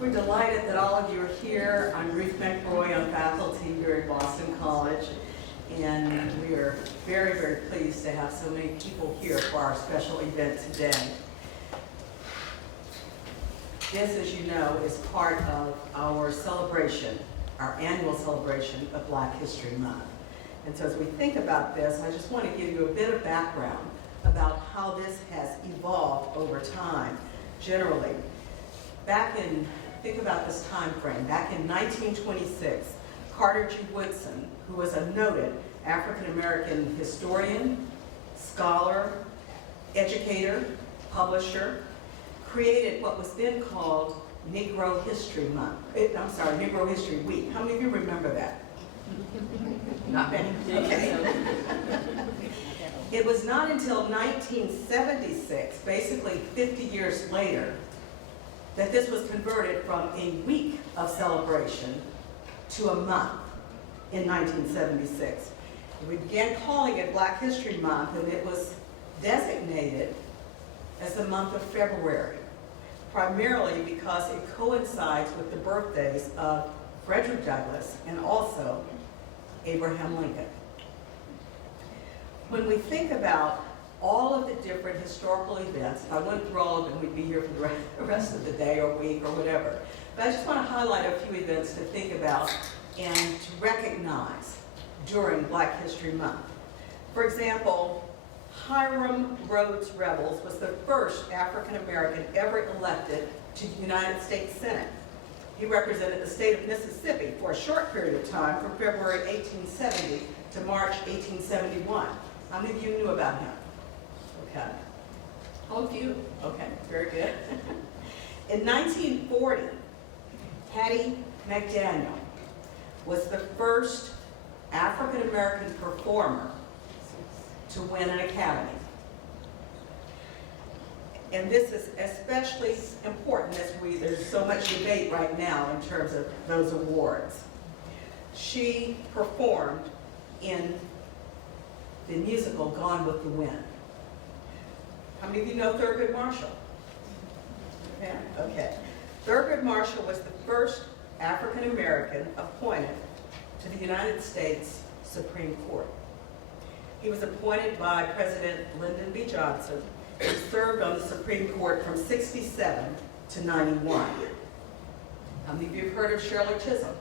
We're delighted that all of you are here. I'm Ruth McRoy. I'm faculty here at Boston College, and we are very, very pleased to have so many people here for our special event today. This, as you know, is part of our celebration, our annual celebration of Black History Month. And so as we think about this, I just want to give you a bit of background about how this has evolved over time, generally. Think about this time frame. Back in 1926, Carter G. Woodson, who was a noted African-American historian, scholar, educator, publisher, created what was then called Negro History Month. Negro History Week. How many of you remember that? Not many. Okay. It was not until 1976, basically 50 years later, that this was converted from a week of celebration to a month in 1976. We began calling it Black History Month, and it was designated as the month of February, primarily because it coincides with the birthdays of Frederick Douglass and also Abraham Lincoln. When we think about all of the different historical events, if I went through all of them, we'd be here for the rest of the day or week or whatever. But I just want to highlight a few events to think about and to recognize during Black History Month. For example, Hiram Rhodes Revels was the first African American ever elected to the United States Senate. He represented the state of Mississippi for a short period of time from February 1870 to March 1871. How many of you knew about him? Okay. All of you? Okay, very good. In 1940, Hattie McDaniel was the first African American performer to win an Academy. And this is especially important as there's so much debate right now in terms of those awards. She performed in the musical Gone with the Wind. How many of you know Thurgood Marshall? Yeah, okay. Thurgood Marshall was the first African American appointed to the United States Supreme Court. He was appointed by President Lyndon B. Johnson and served on the Supreme Court from 67 to 91. How many of you have heard of Shirley Chisholm?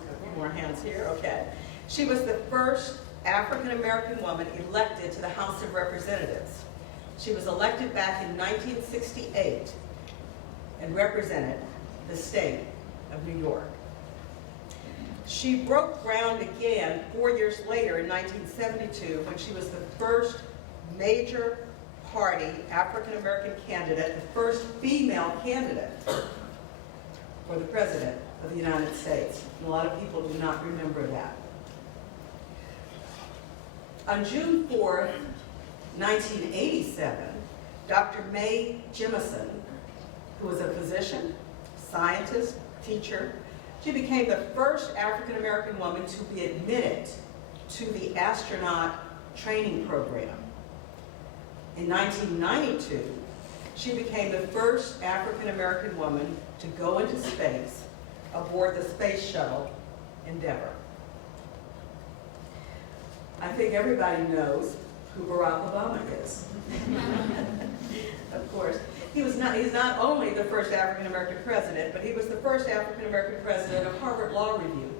A few more hands here, okay. She was the first African American woman elected to the House of Representatives. She was elected back in 1968 and represented the state of New York. She broke ground again 4 years later in 1972 when she was the first major party African American candidate, the first female candidate for the President of the United States. And a lot of people do not remember that. On June 4th, 1987, Dr. Mae Jemison, who was a physician, scientist, teacher, she became the first African American woman to be admitted to the astronaut training program. In 1992, she became the first African American woman to go into space aboard the space shuttle Endeavour. I think everybody knows who Barack Obama is. Of course. He's not only the first African American president, but he was the first African American president of Harvard Law Review.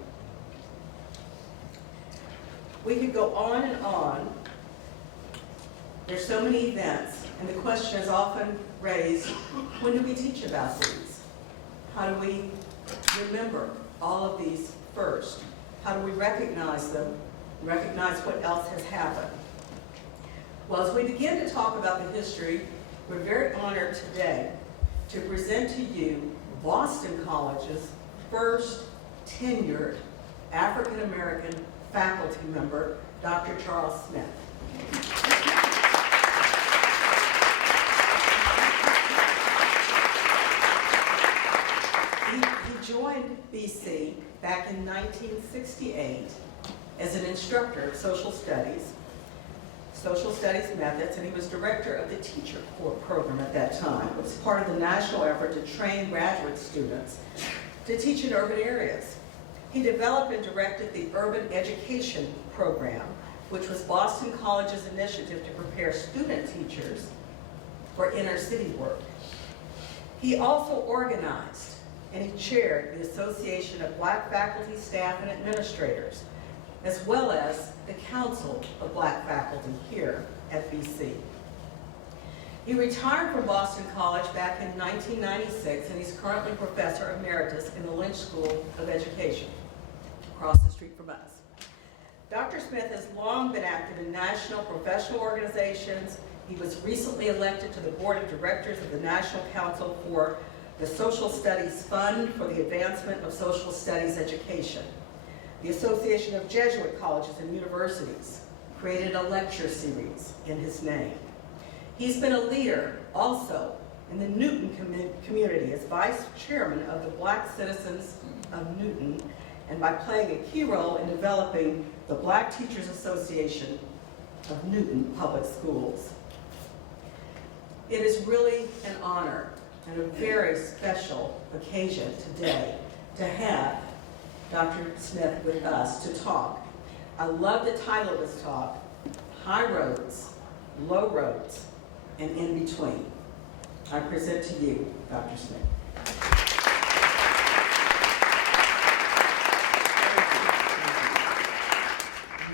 We could go on and on. There's so many events, and the question is often raised, when do we teach about these? How do we remember all of these first? How do we recognize them, recognize what else has happened? Well, as we begin to talk about the history, we're very honored today to present to you Boston College's first tenured African American faculty member, Dr. Charles Smith. He joined BC back in 1968 as an instructor of social studies, social studies methods, and he was director of the teacher corps program at that time. It was part of the national effort to train graduate students to teach in urban areas. He developed and directed the Urban Education Program, which was Boston College's initiative to prepare student teachers for inner city work. He also organized and he chaired the Association of Black Faculty, Staff, and Administrators, as well as the Council of Black Faculty here at BC. He retired from Boston College back in 1996, and he's currently Professor Emeritus in the Lynch School of Education, across the street from us. Dr. Smith has long been active in national professional organizations. He was recently elected to the Board of Directors of the National Council for the Social Studies Fund for the Advancement of Social Studies Education. The Association of Jesuit Colleges and Universities created a lecture series in his name. He's been a leader also in the Newton community as vice chairman of the Black Citizens of Newton, and by playing a key role in developing the Black Teachers Association of Newton Public Schools. It is really an honor and a very special occasion today to have Dr. Smith with us to talk. I love the title of his talk, High Roads, Low Roads, and In Between. I present to you, Dr. Smith.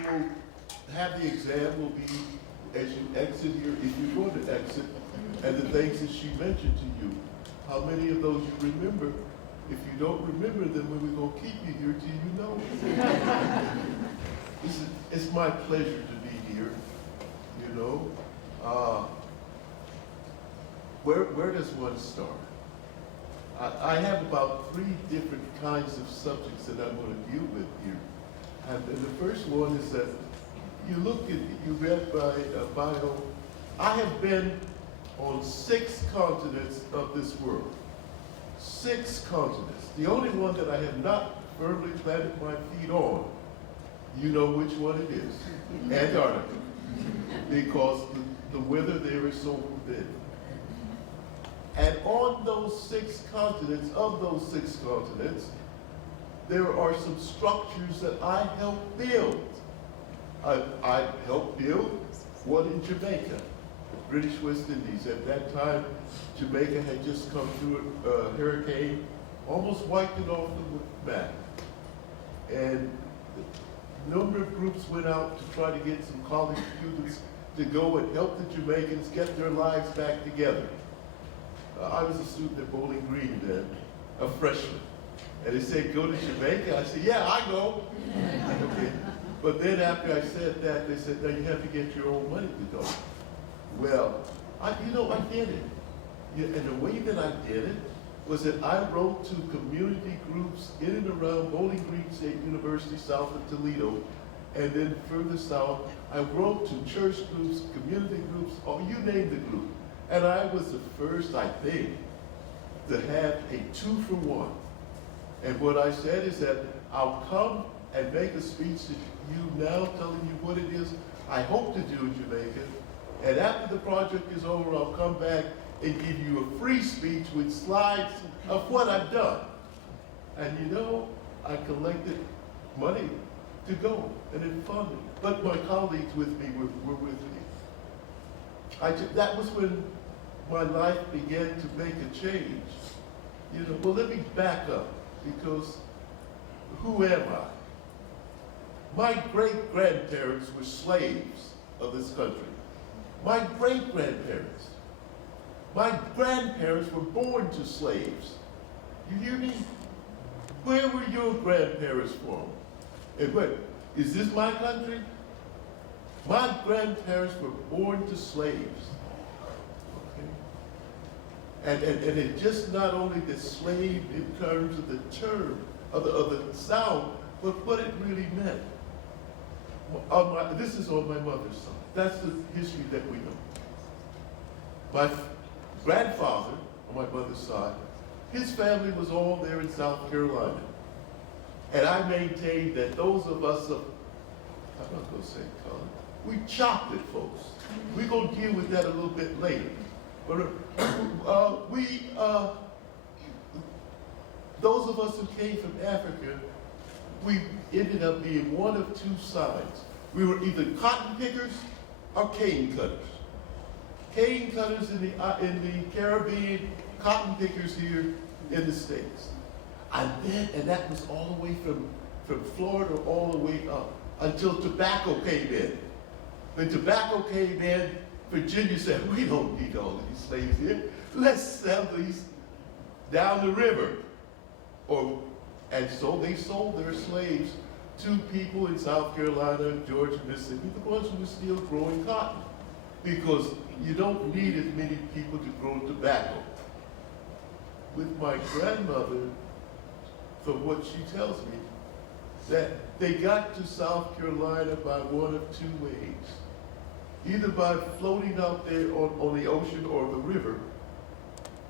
You'll have the exam will be as you exit here, if you're going to exit, and the things that she mentioned to you. How many of those you remember? If you don't remember them, we're going to keep you here till you know. It's my pleasure to be here, you know. Where does one start? I have about 3 different kinds of subjects that I'm going to deal with here. And the first one is that you read my bio. I have been on 6 continents of this world. 6 continents. The only one that I have not firmly planted my feet on, you know which one it is, Antarctica, because the weather there is so forbidden. And on those 6 continents, of those 6 continents, there are some structures that I helped build. I helped build one in Jamaica, British West Indies. At that time, Jamaica had just come through a hurricane, almost wiped it off the map. And a number of groups went out to try to get some college students to go and help the Jamaicans get their lives back together. I was a student at Bowling Green then, a freshman. And they said, go to Jamaica? I said, yeah, I go. Okay. But then after I said that, they said, no, you have to get your own money to go. Well, I did it. Yeah, and the way that I did it was that I wrote to community groups in and around Bowling Green State University, south of Toledo, and then further south, I wrote to church groups, community groups, or you name the group. And I was the first, I think, to have a 2-for-1. And what I said is that I'll come and make a speech to you now, telling you what it is I hope to do in Jamaica. And after the project is over, I'll come back and give you a free speech with slides of what I've done. And you know, I collected money to go, and it funded. But my colleagues with me were with me. That was when my life began to make a change. You know, well, let me back up, because who am I? My great-grandparents were slaves of this country. My great-grandparents. My grandparents were born to slaves. You hear me? Where were your grandparents from? And wait, is this my country? My grandparents were born to slaves. Okay? And it just not only the slave in terms of the term, of the sound, but what it really meant. This is on my mother's side. That's the history that we know. My grandfather, on my mother's side, his family was all there in South Carolina. And I maintain that those of us of, I'm not going to say color, We chopped it, folks. We're going to deal with that a little bit later. But those of us who came from Africa, we ended up being one of two sides. We were either cotton pickers or cane cutters. Cane cutters in the Caribbean, cotton pickers here in the States. And that was all the way from Florida all the way up until tobacco came in. When tobacco came in, Virginia said, we don't need all these slaves here. Let's sell these down the river. And so they sold their slaves to people in South Carolina, Georgia, Mississippi, the ones who were still growing cotton. Because you don't need as many people to grow tobacco. With my grandmother, from what she tells me, that they got to South Carolina by one of two ways. Either by floating out there on the ocean or the river,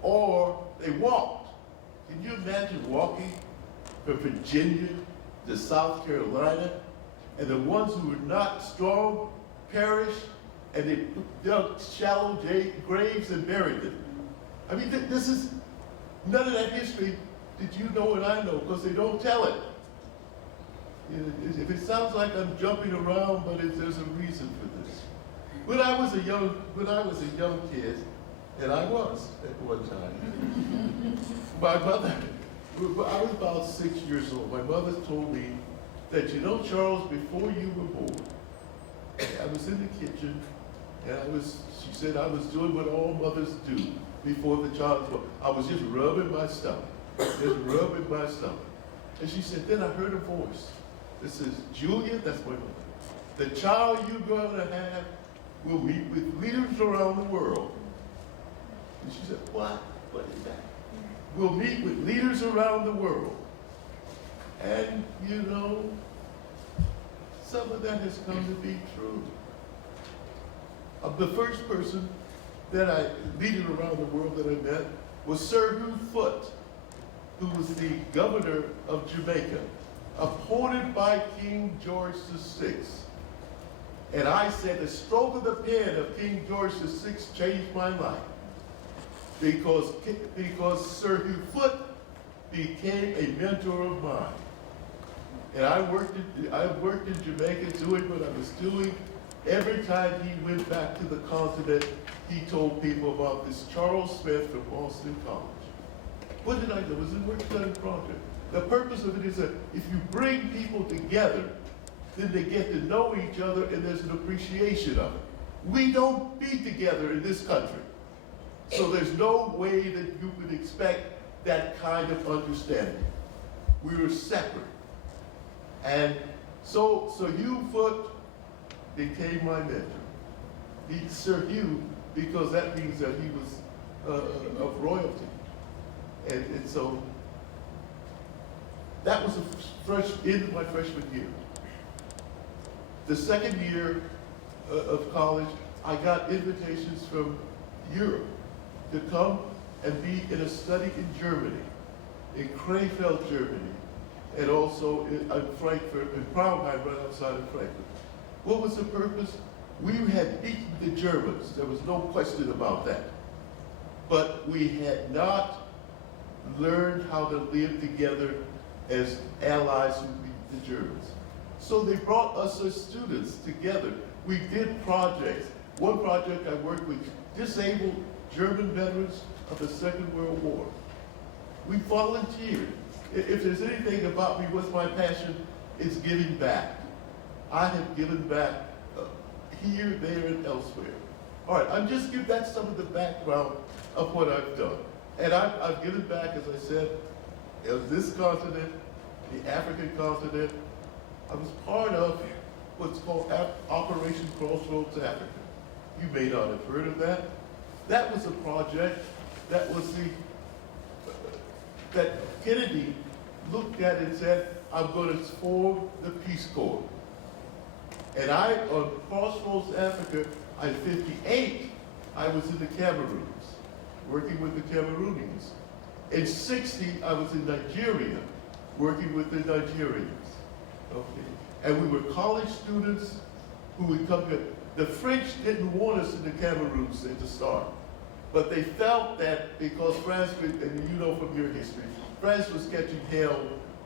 or they walked. Can you imagine walking from Virginia to South Carolina, and the ones who were not strong perished, and they dug shallow graves and buried them? I mean, this is, none of that history did you know and I know, because they don't tell it. If it sounds like I'm jumping around, but there's a reason for this. When I was a young kid, and I was at one time, my mother, I was about 6 years old. My mother told me that, you know, Charles, before you were born, I was in the kitchen, and she said I was doing what all mothers do before the child was born. I was just rubbing my stomach, And she said, then I heard a voice that says, Julia, that's my mother, the child you're going to have will meet with leaders around the world. And she said, what? What is that? We'll meet with leaders around the world. And, you know, some of that has come to be true. The first person leader around the world that I met was Sir Hugh Foote, who was the governor of Jamaica, appointed by King George VI. And I said, the stroke of the pen of King George VI changed my life. Because Sir Hugh Foote became a mentor of mine. And I worked in Jamaica doing what I was doing. Every time he went back to the continent, he told people about this Charles Smith from Boston College. What did I do? It was a work study project. The purpose of it is that if you bring people together, then they get to know each other and there's an appreciation of it. We don't be together in this country. So there's no way that you could expect that kind of understanding. We were separate. And so Hugh Foote became my mentor. Sir Hugh, because that means that he was of royalty. And so that was the end of my freshman year. The second year of college, I got invitations from Europe to come and be in a study in Germany, in Krefeld, Germany, and also in Frankfurt, in Braunheim, right outside of Frankfurt. What was the purpose? We had beaten the Germans. There was no question about that. But we had not learned how to live together as allies who beat the Germans. So they brought us as students together. We did projects. One project I worked with disabled German veterans of the Second World War. We volunteered. If there's anything about me, what's my passion, it's giving back. I have given back here, there, and elsewhere. All right, that's some of the background of what I've done. And I've given back, as I said, of this continent, the African continent. I was part of what's called Operation Crossroads Africa. You may not have heard of that. That was a project that that Kennedy looked at and said, I'm going to form the Peace Corps. And on Crossroads Africa, in 58, I was in the Cameroons, working with the Cameroonians. In 60, I was in Nigeria, working with the Nigerians. Okay. And we were college students who would come here. The French didn't want us in the Cameroon at the start, but they felt that because France, and you know from your history, France was catching hell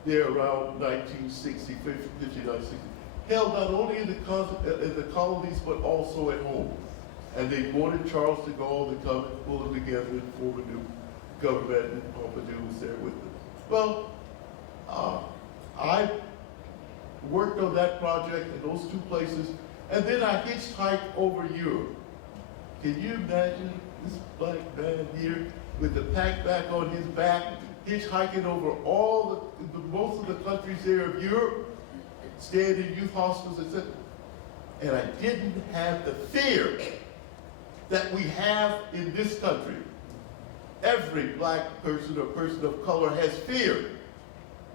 there around 1960, 59, 60. Hell not only in the colonies, but also at home. And they wanted Charles de Gaulle to come and pull them together and form a new government, and Pompidou was there with them. Well, I worked on that project in those two places, and then I hitchhiked over Europe. Can you imagine this black man here with the pack on his back, hitchhiking over all most of the countries there of Europe, staying in youth hostels, etc. And I didn't have the fear that we have in this country. Every black person or person of color has fear.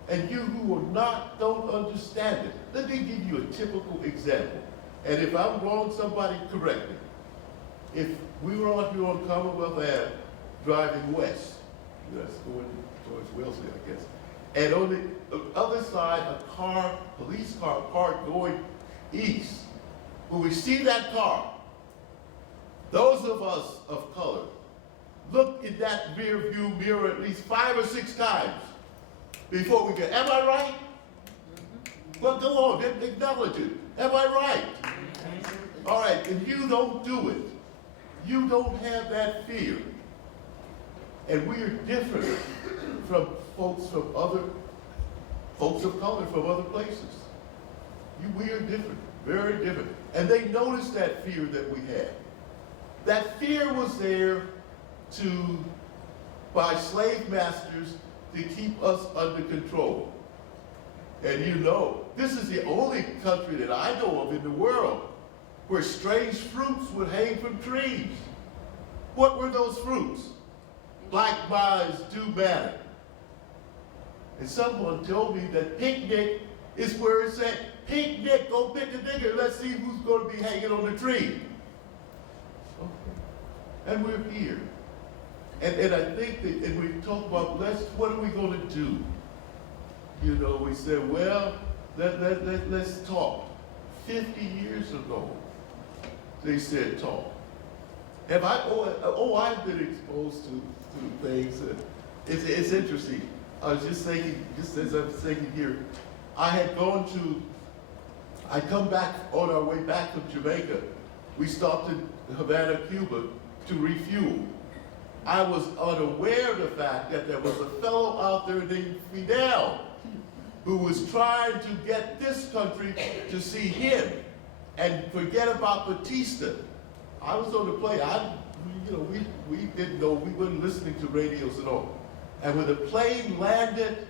And you who don't understand it. Let me give you a typical example. And if I'm wrong, somebody correct me. If we were out here on Commonwealth Ave, driving west, that's going towards Wellesley, I guess, and on the other side, a police car parked going east, when we see that car, those of us of color look in that rear view mirror at least 5 or 6 times before we get, am I right? Well, go on, acknowledge it. Am I right? All right, and you don't do it. You don't have that fear. And we are different from folks of color from other places. We are different, very different. And they noticed that fear that we had. That fear was there by slave masters to keep us under control. And you know, this is the only country that I know of in the world where strange fruits would hang from trees. What were those fruits? Black minds do matter. And someone told me that picnic is where it's at. Picnic, go pick a nigger, let's see who's going to be hanging on the tree. Okay. And we're here. And I think that, and we talk about, what are we going to do? You know, we said, well, let's talk. 50 years ago, they said talk. I've been exposed to things. It's interesting. I was just thinking, just as I'm thinking here, I come back on our way back from Jamaica. We stopped in Havana, Cuba to refuel. I was unaware of the fact that there was a fellow out there named Fidel who was trying to get this country to see him and forget about Batista. I was on the plane. We didn't know. We weren't listening to radios at all. And when the plane landed,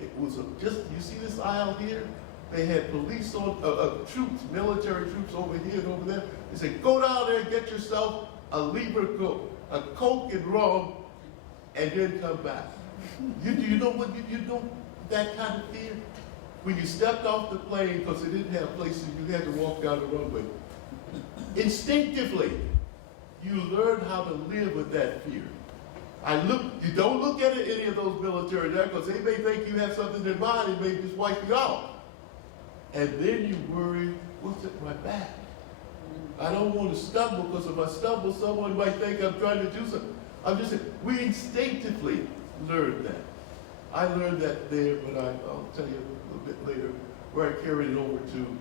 it was you see this aisle here? They had police on, troops, military troops over here and over there. They said, go down there and get yourself a Libra Coke, a Coke and rum, and then come back. You know that kind of fear? When you stepped off the plane, because they didn't have places, you had to walk down the runway. Instinctively, you learn how to live with that fear. You don't look at any of those military there, because they may think you have something in mind and may just wipe you out. And then you worry, what's at my back? I don't want to stumble, because if I stumble, someone might think I'm trying to do something. I'm just saying, we instinctively learned that. I learned that there, but I'll tell you a little bit later where I carried it over to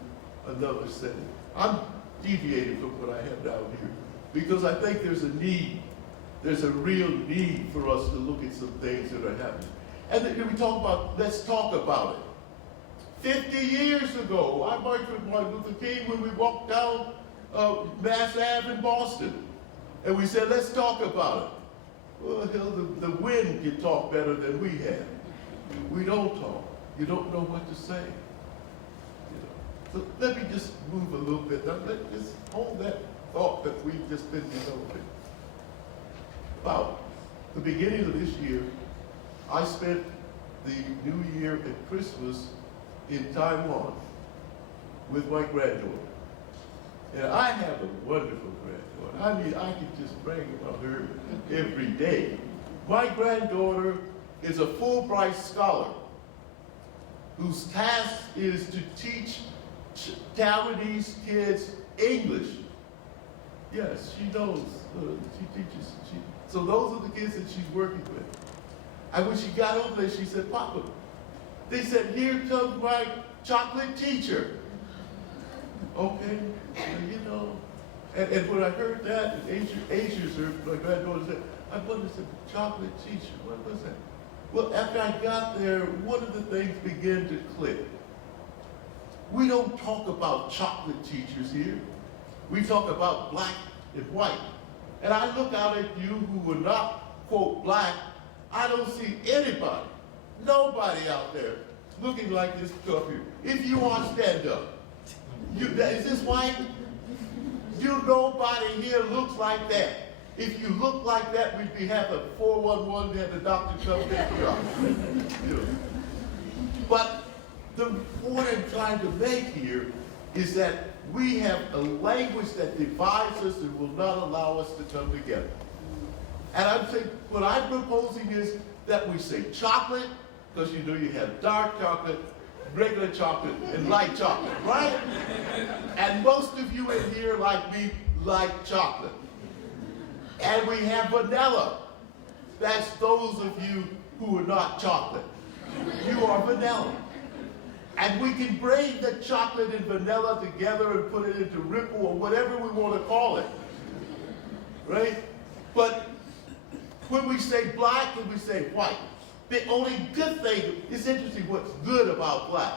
another setting. I'm deviating from what I have down here because I think there's a need. There's a real need for us to look at some things that are happening. And then we talk about, let's talk about it. 50 years ago, I marched with Martin Luther King when we walked down Mass Ave in Boston. And we said, let's talk about it. Well, hell, the wind can talk better than we have. We don't talk. You don't know what to say. So let me just move a little bit. Now, let's just hold that thought that we've just been developing. About the beginning of this year, I spent the New Year and Christmas in Taiwan with my granddaughter. And I have a wonderful granddaughter. I mean, I can just brag about her every day. My granddaughter is a Fulbright scholar whose task is to teach Taiwanese kids English. Yes, she knows. She teaches. So those are the kids that she's working with. And when she got over there, she said, Papa, they said, here comes my chocolate teacher. Okay, you know. And when I heard that, Asia's my granddaughter said, I wonder, said, chocolate teacher, what was that? Well, after I got there, one of the things began to click. We don't talk about chocolate teachers here. We talk about black and white. And I look out at you who are not, quote, black. I don't see anybody, nobody out there looking like this up here. If you are, stand up. Is this white? Nobody here looks like that. If you look like that, we'd be having 411 to have the doctor come take you out. You know. But the point I'm trying to make here is that we have a language that divides us and will not allow us to come together. And I'm saying, what I'm proposing is that we say chocolate, because you know you have dark chocolate, regular chocolate, and light chocolate, right? And most of you in here, like me, like chocolate. And we have vanilla. That's those of you who are not chocolate. You are vanilla. And we can bring the chocolate and vanilla together and put it into ripple or whatever we want to call it. Right? But when we say black and we say white, the only good thing, it's interesting what's good about black.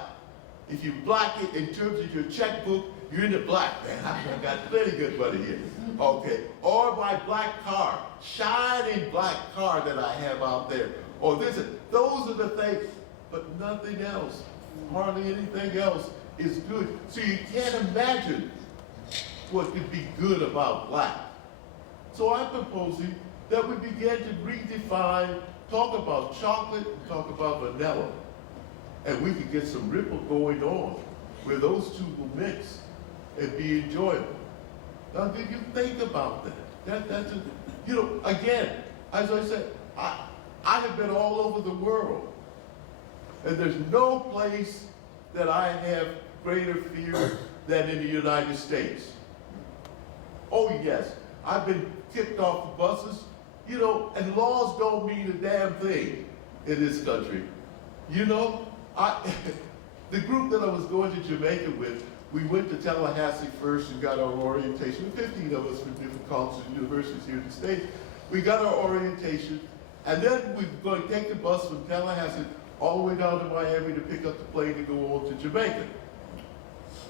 If you black it in terms of your checkbook, you're in the black. Man, I got plenty good money here. Okay. Or my black car, shining black car that I have out there. Or this, those are the things, but nothing else, hardly anything else is good. So you can't imagine what could be good about black. So I'm proposing that we begin to redefine, talk about chocolate, and talk about vanilla. And we can get some ripple going on where those two will mix and be enjoyable. Now, did you think about that? That's a, you know, again, as I said, I have been all over the world. And there's no place that I have greater fear than in the United States. Oh, yes, I've been kicked off the buses, you know, and laws don't mean a damn thing in this country. You know, the group that I was going to Jamaica with, we went to Tallahassee first and got our orientation. 15 of us from different colleges and universities here in the States. We got our orientation, and then we were going to take the bus from Tallahassee all the way down to Miami to pick up the plane to go on to Jamaica.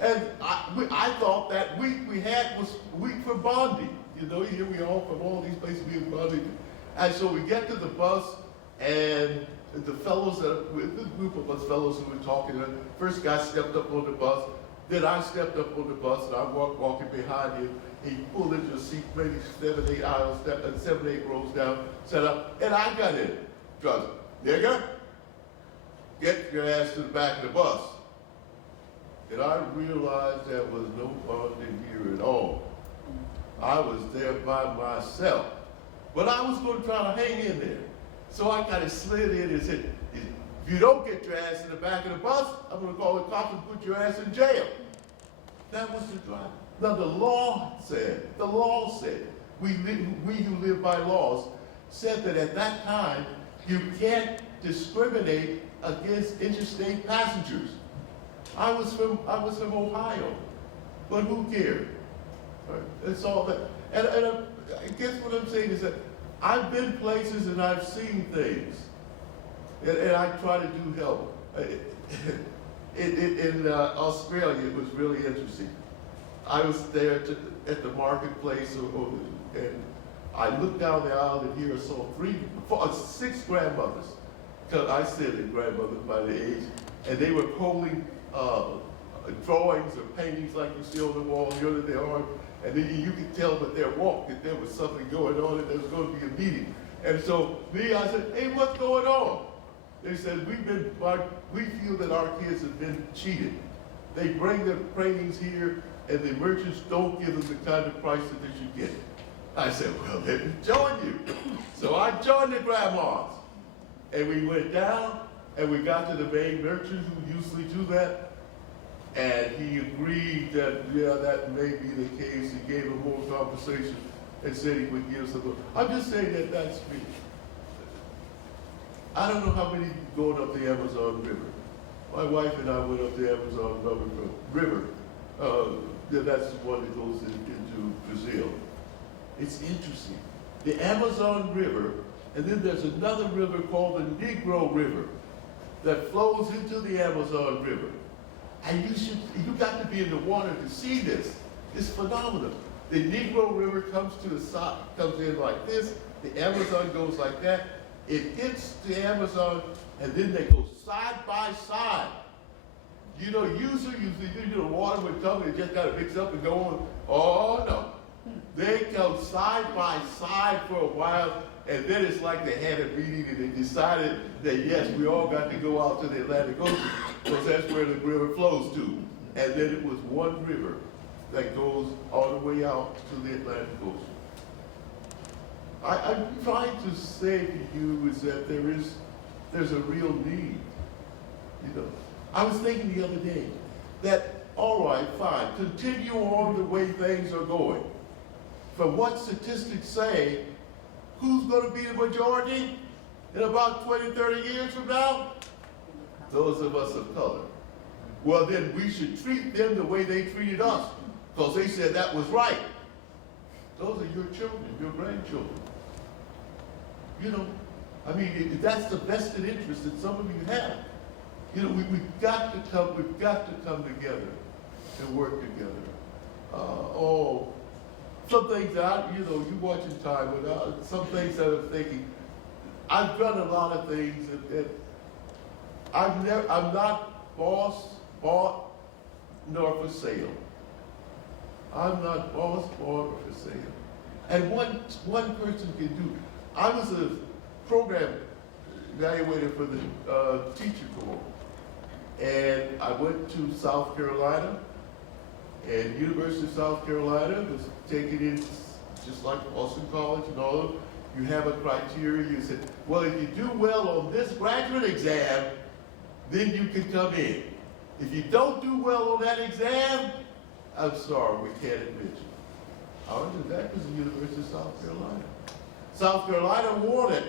And I thought that week we had was a week for bonding. You know, here we are from all these places we were bonding. And so we get to the bus, and the fellows, the group of us fellows who were talking, the first guy stepped up on the bus, then I stepped up on the bus, and I walking behind him. He pulled into a seat, maybe 7, 8 rows down, set up, and I got in. Drugs, nigger, get your ass to the back of the bus. And I realized there was no bonding here at all. I was there by myself. But I was going to try to hang in there. So I kind of slid in and said, if you don't get your ass in the back of the bus, I'm going to call the cops and put your ass in jail. That was the drive. Now the law said, we who live by laws, said that at that time, you can't discriminate against interstate passengers. I was from Ohio, but who cared? Right? It's all that. And I guess what I'm saying is that I've been places and I've seen things, and I try to do help. In Australia, it was really interesting. I was there at the marketplace, and I looked down the aisle and here I saw 6 grandmothers, because I said it, grandmothers by the age, and they were holding drawings or paintings like you see on the wall under their arm, and then you could tell by their walk that there was something going on and there was going to be a meeting. And so I said, hey, what's going on? They said, we feel that our kids have been cheated. They bring their paintings here and the merchants don't give them the kind of price that they should get. I said, well, let me join you. So I joined the grandmas. And we went down and we got to the main merchants who usually do that. And he agreed that, yeah, that may be the case. He gave him more compensation and said he would give some. I'm just saying that that's me. I don't know how many going up the Amazon River. My wife and I went up the Amazon River. That's the one that goes into Brazil. It's interesting. The Amazon River, and then there's another river called the Negro River that flows into the Amazon River. And you got to be in the water to see this. It's phenomenal. The Negro River comes to the side, comes in like this. The Amazon goes like that. It hits the Amazon, and then they go side by side. You know, usually the water would come and it just got to mix up and go on. Oh no. They come side by side for a while, and then it's like they had a meeting and they decided that yes, we all got to go out to the Atlantic Ocean, because that's where the river flows to. And then it was one river that goes all the way out to the Atlantic Ocean. I'm trying to say to you is that there's a real need. You know, I was thinking the other day that, all right, fine, continue on the way things are going. From what statistics say, who's going to be the majority in about 20, 30 years from now? Those of us of color. Well, then we should treat them the way they treated us, because they said that was right. Those are your children, your grandchildren. You know, I mean, that's the vested interest that some of you have. You know, we've got to come together and work together. Some things that you watching time with, some things that I'm thinking, I've done a lot of things that I'm not bought, nor for sale. I'm not bought or for sale. And one person can do. I was a program evaluator for the teacher corps, and I went to South Carolina, and University of South Carolina was taking in, just like Boston College and all of them, you have a criteria. You said, well, if you do well on this graduate exam, then you can come in. If you don't do well on that exam, I'm sorry, we can't admit you. That was the University of South Carolina. South Carolina wanted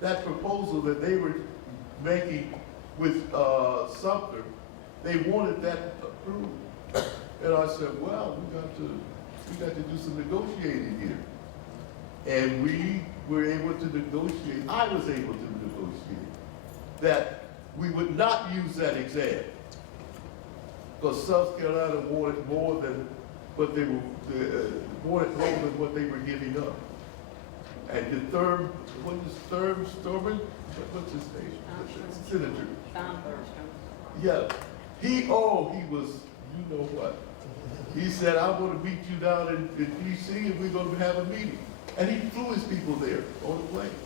that proposal that they were making with Sumter. They wanted that approved. And I said, well, we got to do some negotiating here. And we were able to negotiate, I was able to negotiate, that we would not use that exam. Because South Carolina wanted more than what they were giving up. And the Thurm, Storman? What's his name? Senator. Yeah. He was, you know what? He said, I'm going to meet you down in D.C. and we're going to have a meeting. And he flew his people there on the plane.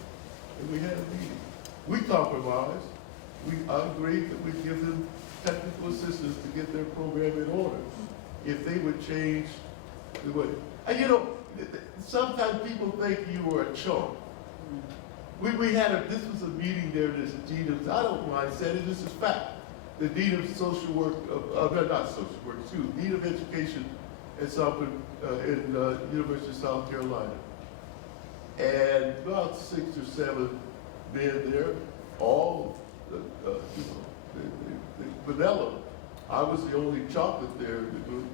And we had a meeting. We compromised. I agreed that we'd give them technical assistance to get their program in order. If they would change the way. And sometimes people think you are a chump. This was a meeting there, this dean of, I don't mind saying it, this is fact. The dean of social work, not social work, dean of education at University of South Carolina. And about 6 or 7 men there, all, the vanilla. I was the only chocolate there in the group.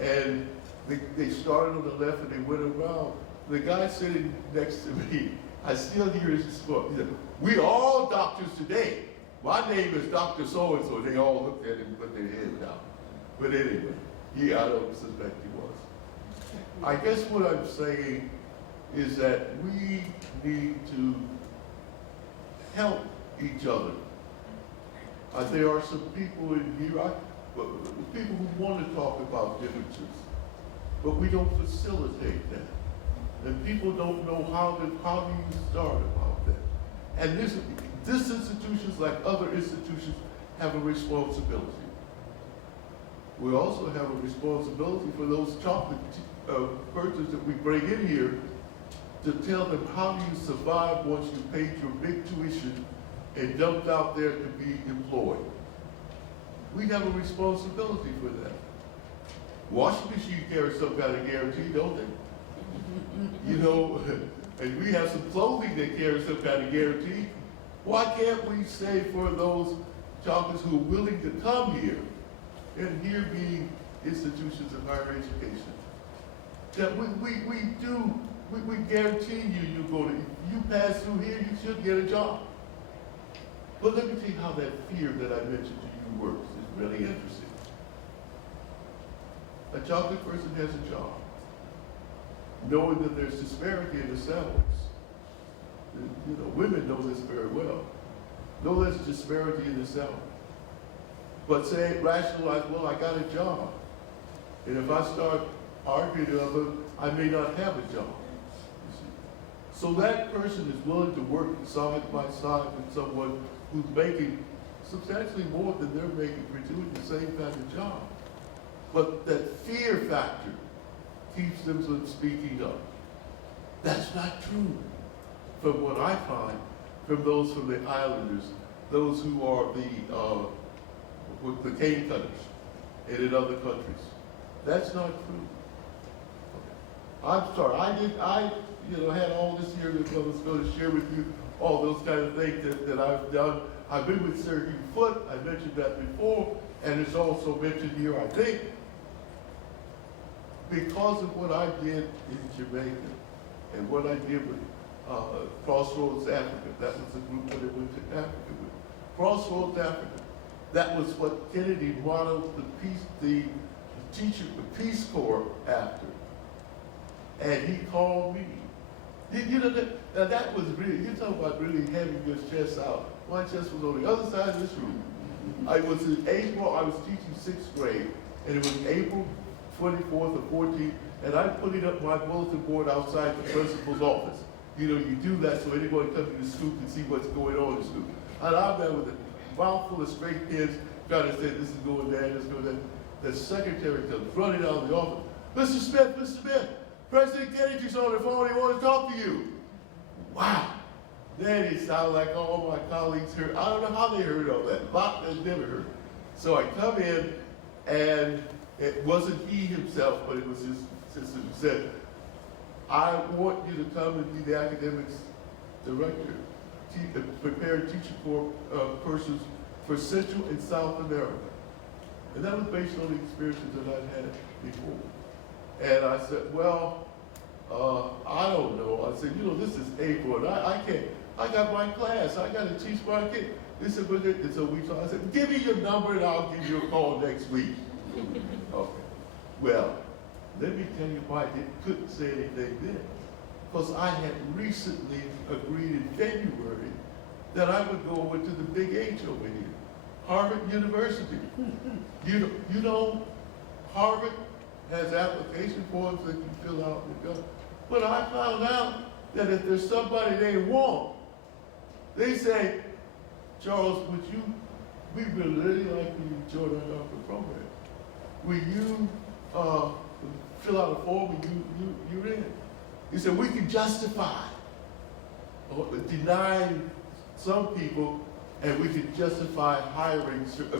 And they started on the left and they went around. The guy sitting next to me, I still hear his quote. He said, we are all doctors today. My name is Dr. So-and-so. They all looked at him and put their head down. But anyway, I don't suspect he was. I guess what I'm saying is that we need to help each other. There are some people in here, people who want to talk about differences, but we don't facilitate that. And people don't know how do you start about that. And this institutions, like other institutions, have a responsibility. We also have a responsibility for those chocolate persons that we bring in here to tell them how do you survive once you paid your big tuition and dumped out there to be employed. we have a responsibility for that. Washing machine carries some kind of guarantee, don't they? You know, and we have some clothing that carries some kind of guarantee. Why can't we say for those chocolates who are willing to come here, and here being institutions of higher education, that we guarantee you go to, you pass through here, you should get a job. But let me tell you how that fear that I mentioned to you works. It's really interesting. A chocolate person has a job, knowing that there's disparity in the salaries. You know, women know this very well. Know there's disparity in the salary. But say, rationalize, well, I got a job. And if I start arguing about it, I may not have a job. You see. So that person is willing to work side by side with someone who's making substantially more than they're making for doing the same kind of job. But that fear factor keeps them from speaking up. That's not true from what I find from those from the islanders, those who are the cane cutters and in other countries. That's not true. I'm sorry, I had all this here that I was going to share with you, all those kind of things that I've done. I've been with Sir Hugh Foote, I mentioned that before, and it's also mentioned here, I think, because of what I did in Jamaica and what I did with Crossroads Africa. That was the group that I went to Africa with. Crossroads Africa. That was what Kennedy modeled the Peace Corps after. And he called me. That was really, you talk about really having your chest out. My chest was on the other side of this room. I was in April, I was teaching 6th grade, and it was April 24th or 14th, and I'm putting up my bulletin board outside the principal's office. You know, you do that so anyone comes to the school can see what's going on in the school. And I'm there with a mouthful of straight pins trying to say this is going there, this is going there. The secretary comes running out of the office. Mr. Smith, President Kennedy's on the phone, he wants to talk to you. Wow. Then it sounded like all my colleagues heard. I don't know how they heard all that. Lot had never heard. So I come in, and it wasn't he himself, but it was his sister who said, I want you to come and be the academics director, prepare teaching for persons for Central and South America. And that was based on the experiences that I'd had before. And I said, well, I don't know. I said, this is April, and I can't. I got my class. I got to teach my kids. They said, but and so we talked. I said, give me your number, and I'll give you a call next week. Okay. Well, let me tell you why I couldn't say anything then. Because I had recently agreed in February that I would go over to the big H over here, Harvard University. You know, Harvard has application forms that you fill out and go. But I found out that if there's somebody they want, they say, Charles, we would really like for you to join our doctoral program. Will you fill out a form and you're in? He said, we can justify denying some people, and we can justify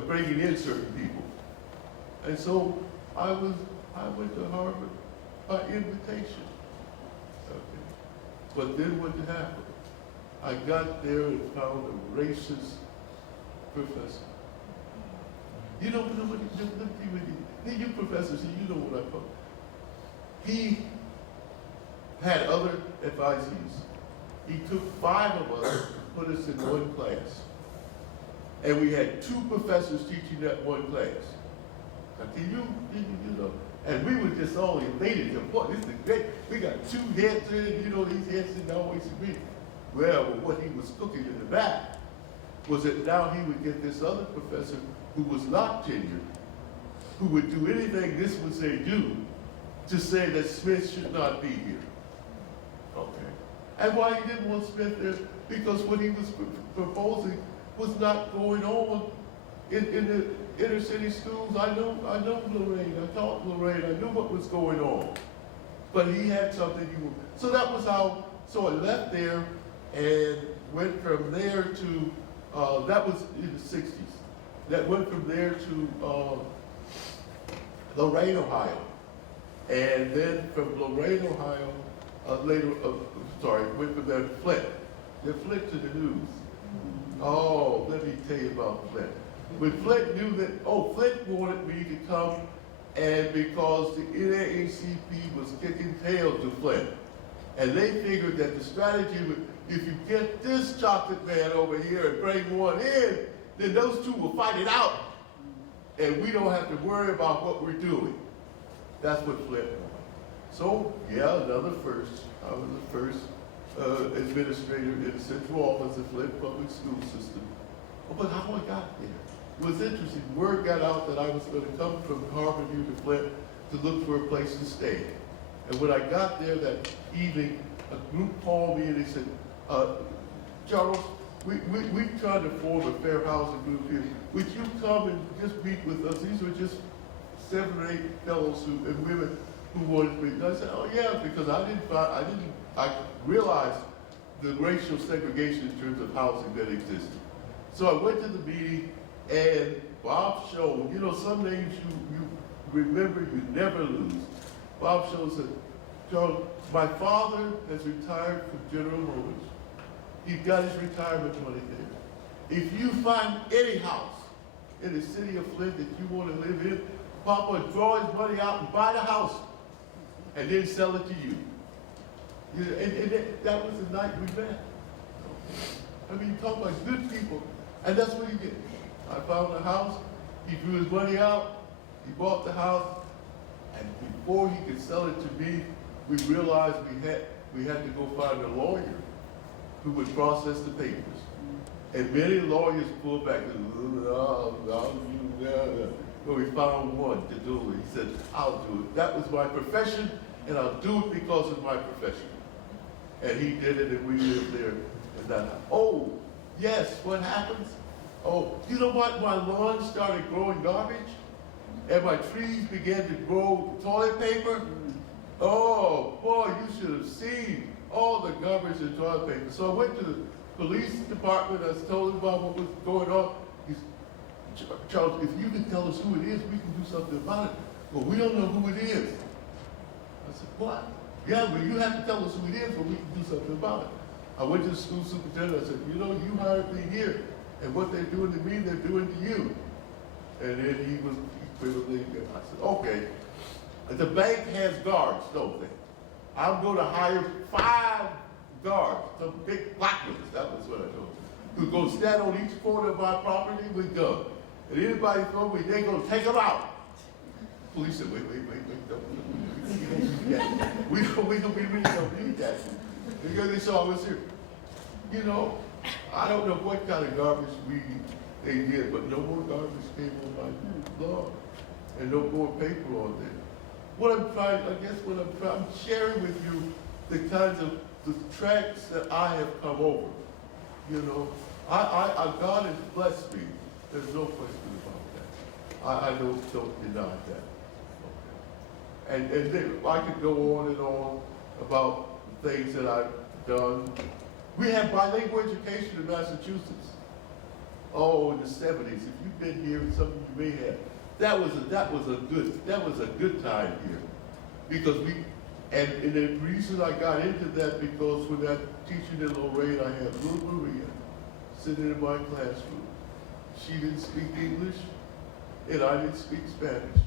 bringing in certain people. And so I went to Harvard by invitation. Okay. But then what happened? I got there and found a racist professor. You know what you professors, you know what I call. He had other advisees. He took 5 of us, put us in one class. And we had 2 professors teaching that one class. Now, can you know, and we were just all elated. Boy, this is great. We got 2 heads in, these heads didn't always agree. Well, what he was cooking in the back was that now he would get this other professor who was not tenured, who would do anything this would say do, to say that Smith should not be here. Okay. And why he didn't want Smith there? Because what he was proposing was not going on in the inner city schools. I know Lorraine, I taught Lorraine, I knew what was going on. But he had something so that was how, so I left there and went from there to, that was in the 60s. that went from there to Lorain, Ohio. And then from Lorain, Ohio, went from there to Flint. Then Flint to the news. Oh, let me tell you about Flint. When Flint knew that, Flint wanted me to come, and because the NAACP was kicking tail to Flint. And they figured that the strategy would, if you get this chocolate man over here and bring one in, then those two will fight it out. And we don't have to worry about what we're doing. That's what Flint wanted. So, yeah, another first. I was the first administrator in the central office of Flint Public School System. But how I got there? It was interesting. Word got out that I was going to come from Harborview to Flint to look for a place to stay. And when I got there that evening, a group called me and they said, Charles, we tried to form a fair housing group here. Would you come and just meet with us? These were just 7 or 8 fellows and women who wanted to meet. And I said, oh yeah, because I realized the racial segregation in terms of housing that existed. So I went to the meeting, and Bob showed, some names you remember, you never lose. Bob showed said, Charles, my father has retired from General Motors. He got his retirement money there. If you find any house in the city of Flint that you want to live in, Papa, draw his money out and buy the house, and then sell it to you. And that was the night we met. I mean, talk about good people, and that's what he did. I found a house, he drew his money out, he bought the house, and before he could sell it to me, we realized we had to go find a lawyer who would process the papers. And many lawyers pulled back, but we found one to do it. He said, I'll do it. That was my profession, and I'll do it because of my profession. And he did it, and we lived there. And that, oh, yes, what happens? Oh, you know what? My lawn started growing garbage, and my trees began to grow toilet paper. Oh, boy, you should have seen all the garbage and toilet paper. So I went to the police department. I told them about what was going on. He said, Charles, if you can tell us who it is, we can do something about it. But we don't know who it is. I said, what? Yeah, but you have to tell us who it is, but we can do something about it. I went to the school superintendent. I said, you hired me here, and what they're doing to me, they're doing to you. And then he was equivocally, I said, okay. The bank has guards, don't they? I'm going to hire 5 guards, some big black ones, that was what I told them, who's going to stand on each corner of my property with guns. And anybody throw me, they're going to take them out. Police said, wait, don't. We really don't need that. Because they saw I was here. I don't know what kind of garbage they did, but no more garbage came on my lawn. And no more paper on there. I'm sharing with you the kinds of the tracks that I have come over. God has blessed me. There's no question about that. I don't deny that. Okay. And then I could go on and on about the things that I've done. We have bilingual education in Massachusetts. Oh, in the 70s. If you've been here, something you may have. That was a good time here, because and the reason I got into that, because when I teaching in Lorain, I had little Maria sitting in my classroom. She didn't speak English, and I didn't speak Spanish.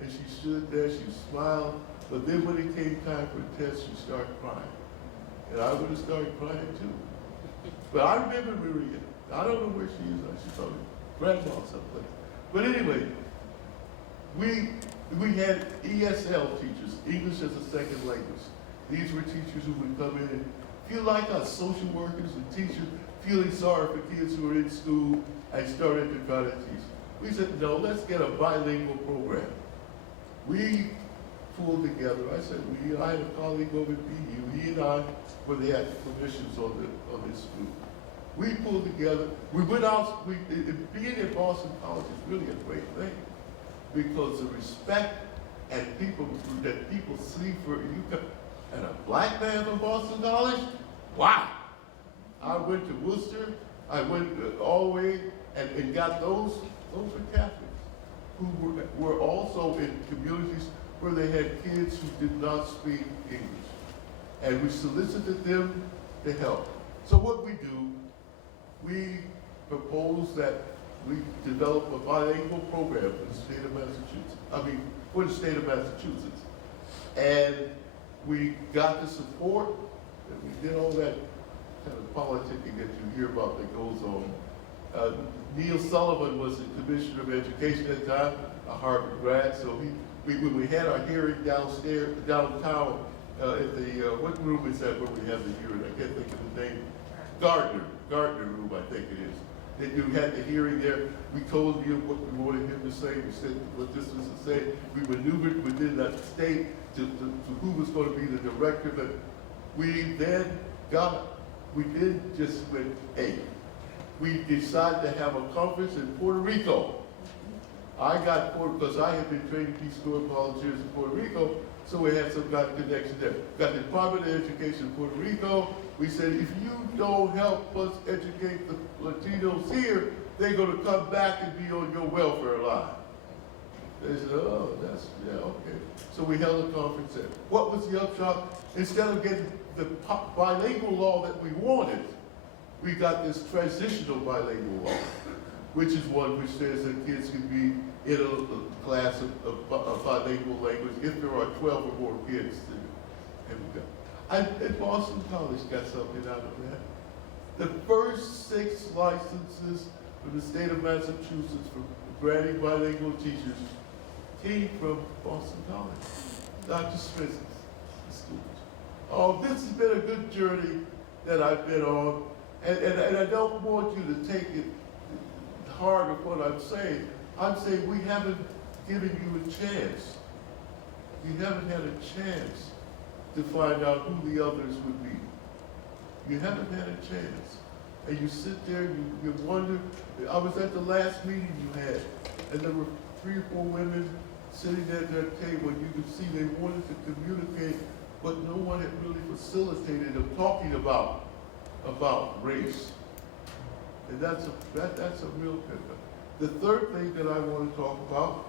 And she stood there, she smiled, but then when it came time for a test, she started crying. And I would have started crying too. But I remember Maria. I don't know where she is now. She's probably grandma someplace. But anyway, we had ESL teachers, English as a second language. These were teachers who would come in and feel like us, social workers and teachers, feeling sorry for kids who were in school and started to try to teach. We said, no, let's get a bilingual program. We pulled together, I had a colleague over at BU, he and I were the academicians on this group. We pulled together, we went out, being at Boston College is really a great thing, because the respect and people see for you, and a black man from Boston College, wow. I went to Worcester, I went all the way, and got those were Catholics who were also in communities where they had kids who did not speak English. And we solicited them to help. So what we do, we propose that we develop a bilingual program for the state of Massachusetts. For the state of Massachusetts. And we got the support, and we did all that kind of politicking that you hear about that goes on. Neil Sullivan was the commissioner of education at the time, a Harvard grad, so when we had our hearing downtown, at the, what room is that where we have the hearing? I can't think of the name. Gardner room, I think it is. That you had the hearing there. We told you what we wanted him to say. We said what this was to say. We maneuvered within that state to who was going to be the director. But we did just went, hey, we decided to have a conference in Puerto Rico. I got because I had been training Peace Corps volunteers in Puerto Rico, so we had some kind of connection there. Got the Department of Education in Puerto Rico. We said, if you don't help us educate the Latinos here, they're going to come back and be on your welfare line. They said, oh, yeah, okay. So we held a conference there. What was the upshot? Instead of getting the bilingual law that we wanted, we got this transitional bilingual law, which is one which says that kids can be in a class of bilingual language if there are 12 or more kids. And Boston College got something out of that. The first 6 licenses for the state of Massachusetts for granting bilingual teachers came from Boston College. Dr. Smith's schools. Oh, this has been a good journey that I've been on, and I don't want you to take it hard of what I'm saying. I'm saying we haven't given you a chance. You haven't had a chance to find out who the others would be. You haven't had a chance. And you sit there and you wonder. I was at the last meeting you had, and there were 3 or 4 women sitting at that table, and you could see they wanted to communicate, but no one had really facilitated them talking about race. And that's a real pickup. The third thing that I want to talk about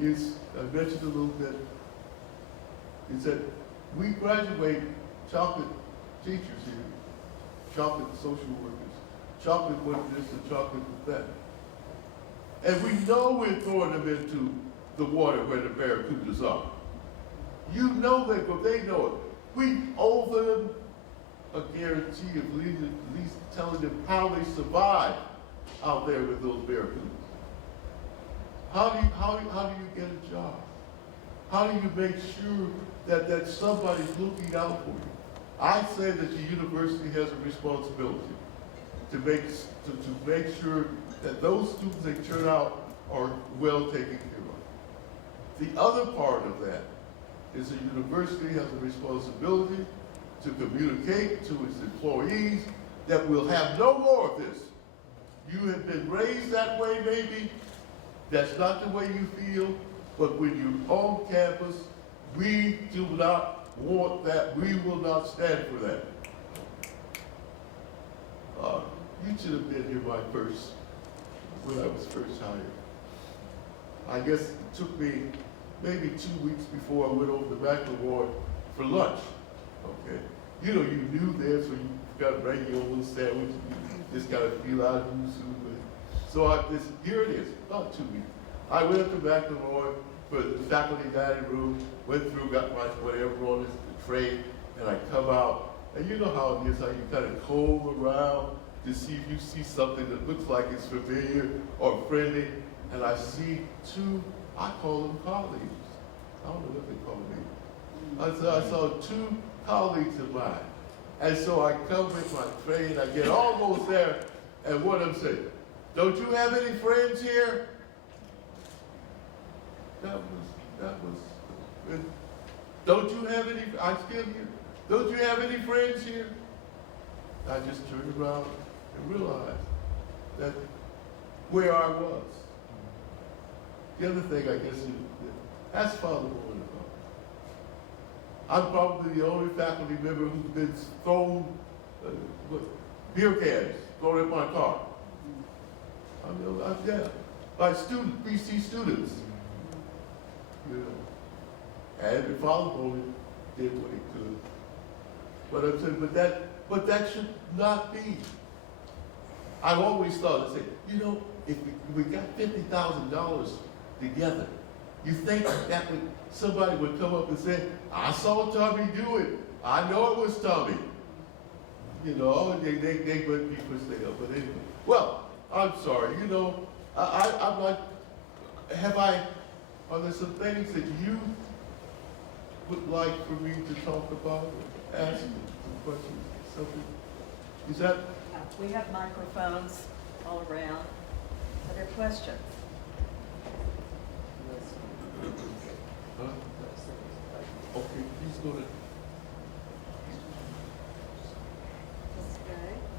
is, I mentioned a little bit, is that we graduate chocolate teachers here, chocolate social workers, chocolate with this and chocolate with that. And we know we're throwing them into the water where the barracudas are. You know that, but they know it. We owe them a guarantee of at least telling them how they survive out there with those barracudas. How do you get a job? How do you make sure that somebody's looking out for you? I say that the university has a responsibility to make sure that those students they turn out are well taken care of. The other part of that is the university has a responsibility to communicate to its employees that we'll have no more of this. You have been raised that way, maybe. That's not the way you feel. But when you're on campus, we do not want that. We will not stand for that. You should have been here when I was first hired. I guess it took me maybe 2 weeks before I went over to McLemore for lunch. Okay, you know, you knew there, so you got ready your little sandwich. You just got to feel out who's who. So here it is, about 2 weeks. I went up to McLemore for the faculty dining room, went through, got my whatever on this tray, and I come out. And you know how it is, how you kind of comb around to see if you see something that looks like it's familiar or friendly. And I see 2, I call them colleagues. I don't know what they call me. I saw 2 colleagues of mine. And so I come with my tray and I get almost there, and what I'm saying, don't you have any friends here? That was, don't you have any, I'm still here. Don't you have any friends here? I just turned around and realized that where I was. The other thing I guess is, ask Father Warren about. I'm probably the only faculty member who's been thrown beer cans thrown in my car. Yeah, by BC students. You know, and the father only did what he could. But I'm saying, but that should not be. I've always thought, I say, you know, if we got $50,000 together, you think that somebody would come up and say, I saw Tommy do it. I know it was Tommy. You know, they wouldn't be for sale. But anyway, well, I'm sorry. You know, I'm like, are there some things that you would like for me to talk about or ask some questions? Something? Is that? We have microphones all around. Are there questions? Huh? Okay, please go to. Okay.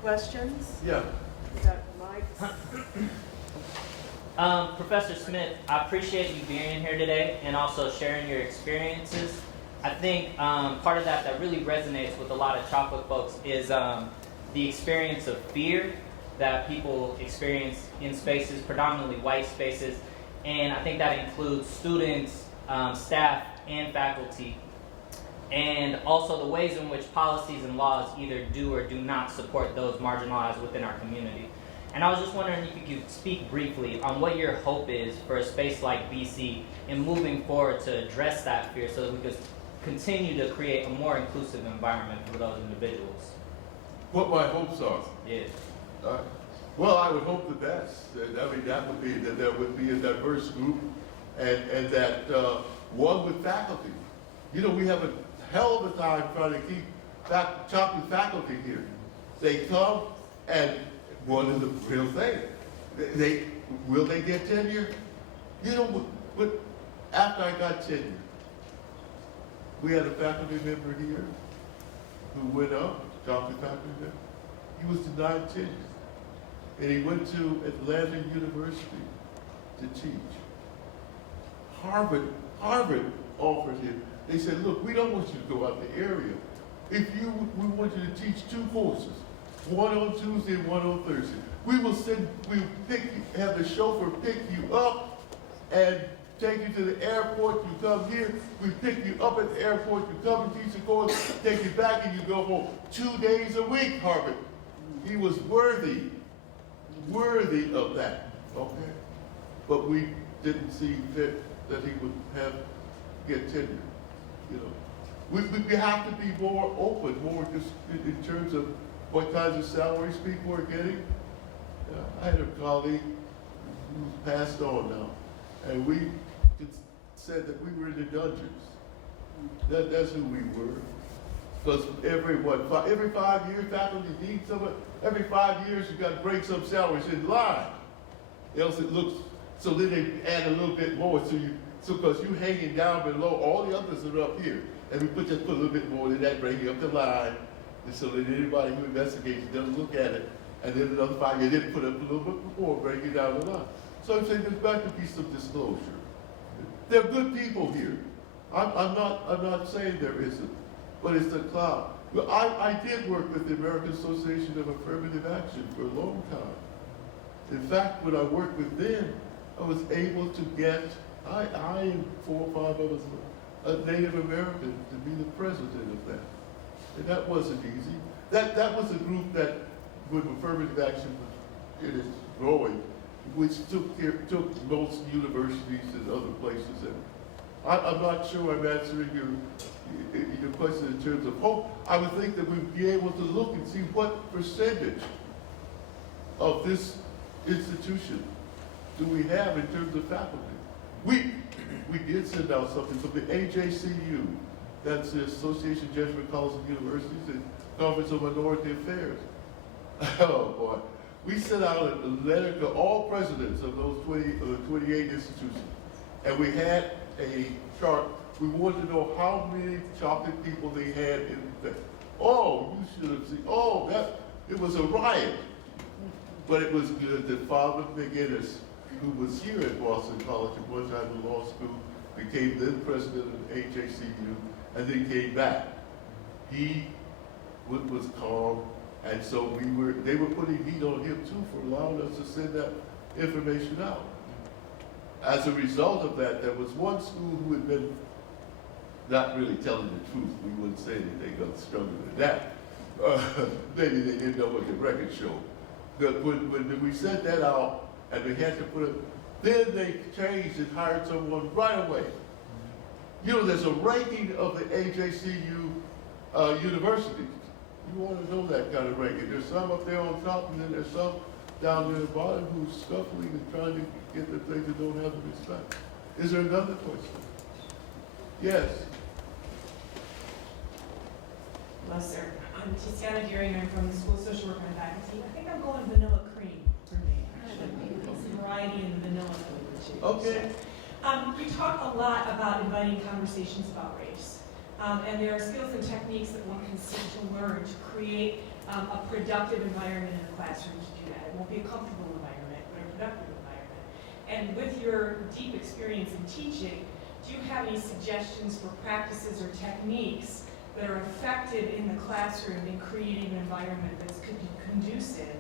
Questions? Yeah. We got mics. Professor Smith, I appreciate you being here today and also sharing your experiences. I think part of that really resonates with a lot of chocolate folks is the experience of fear that people experience in spaces, predominantly white spaces. And I think that includes students, staff, and faculty. And also the ways in which policies and laws either do or do not support those marginalized within our community. And I was just wondering if you could speak briefly on what your hope is for a space like BC in moving forward to address that fear so that we could continue to create a more inclusive environment for those individuals. What my hopes are. Yeah. Well, I would hope the best. I mean, that would be that there would be a diverse group, and that one with faculty. You know, we have a hell of a time trying to keep chocolate faculty here. They come, and one is the real thing. Will they get tenure? You know, but after I got tenure, we had a faculty member here who went up, chocolate faculty member. He was denied tenure. And he went to Atlanta University to teach. Harvard offered him. They said, look, we don't want you to go out the area. We want you to teach 2 courses, one on Tuesday and one on Thursday. We'll have the chauffeur pick you up and take you to the airport. You come here, we pick you up at the airport, you come and teach the course, take you back and you go home. 2 days a week, Harvard. He was worthy of that, okay? But we didn't see fit that he would get tenure, you know. We have to be more open, more just in terms of what kinds of salaries people are getting. I had a colleague who's passed on now, and we said that we were in the dungeons. That's who we were. Because every 5 years, faculty need someone. Every 5 years, you got to break some salaries in line. Else it looks, so then they add a little bit more. So because you hanging down below, all the others are up here. And we just put a little bit more, then that bring you up the line. And so that anybody who investigates doesn't look at it. And then another 5 years, then put up a little bit more, bring you down the line. So I'm saying there's got to be some disclosure. There are good people here. I'm not saying there isn't, but it's the cloud. Well, I did work with the American Association of Affirmative Action for a long time. In fact, when I worked with them, I was able to get, I and 4 or 5 others, a Native American to be the president of that. And that wasn't easy. That was a group that, when affirmative action was in its growing, which took most universities and other places. And I'm not sure I'm answering your question in terms of hope. I would think that we'd be able to look and see what percentage of this institution do we have in terms of faculty. We did send out something from the AJCU, that's the Association of Jesuit Colleges and Universities, and Conference on Minority Affairs. Oh boy. We sent out a letter to all presidents of those 28 institutions. And we had a chart. We wanted to know how many chocolate people they had in the, oh, you should have seen, oh, it was a riot. But it was good that Father McGinnis, who was here at Boston College at one time in law school, became then president of HACU, and then came back. He was calm, and so they were putting heat on him too for allowing us to send that information out. As a result of that, there was one school who had been not really telling the truth. We wouldn't say anything else stronger than that. Maybe they didn't know what the record showed. When we sent that out and they had to put it, then they changed and hired someone right away. You know, there's a ranking of the AJCU universities. You want to know that kind of ranking. There's some up there on top, and then there's some down near the bottom who's scuffling and trying to get the things that don't have the respect. Is there another question? Yes. Hello, sir. I'm Tiziana Deering. I'm from the School of Social Work and Faculty. I think I'm going vanilla cream for me. Actually, some variety in the vanilla flavor too. Okay. We talk a lot about inviting conversations about race. And there are skills and techniques that one can seek to learn to create a productive environment in the classroom to do that. It won't be a comfortable environment, but a productive environment. And with your deep experience in teaching, do you have any suggestions for practices or techniques that are effective in the classroom in creating an environment that's conducive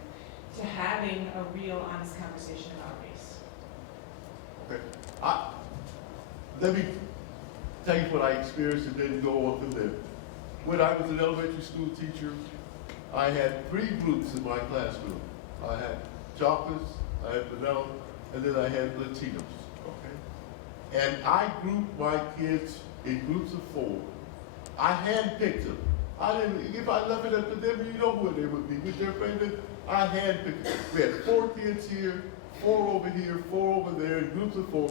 to having a real, honest conversation about race? Okay. Let me tell you what I experienced and then go on from there. When I was an elementary school teacher, I had 3 groups in my classroom. I had chocolates, I had vanilla, and then I had Latinos, okay? And I grouped my kids in groups of 4. I handpicked them. If I left it up to them, you know who they would be. With their favorite, I handpicked them. We had 4 kids here, 4 over here, 4 over there, in groups of 4.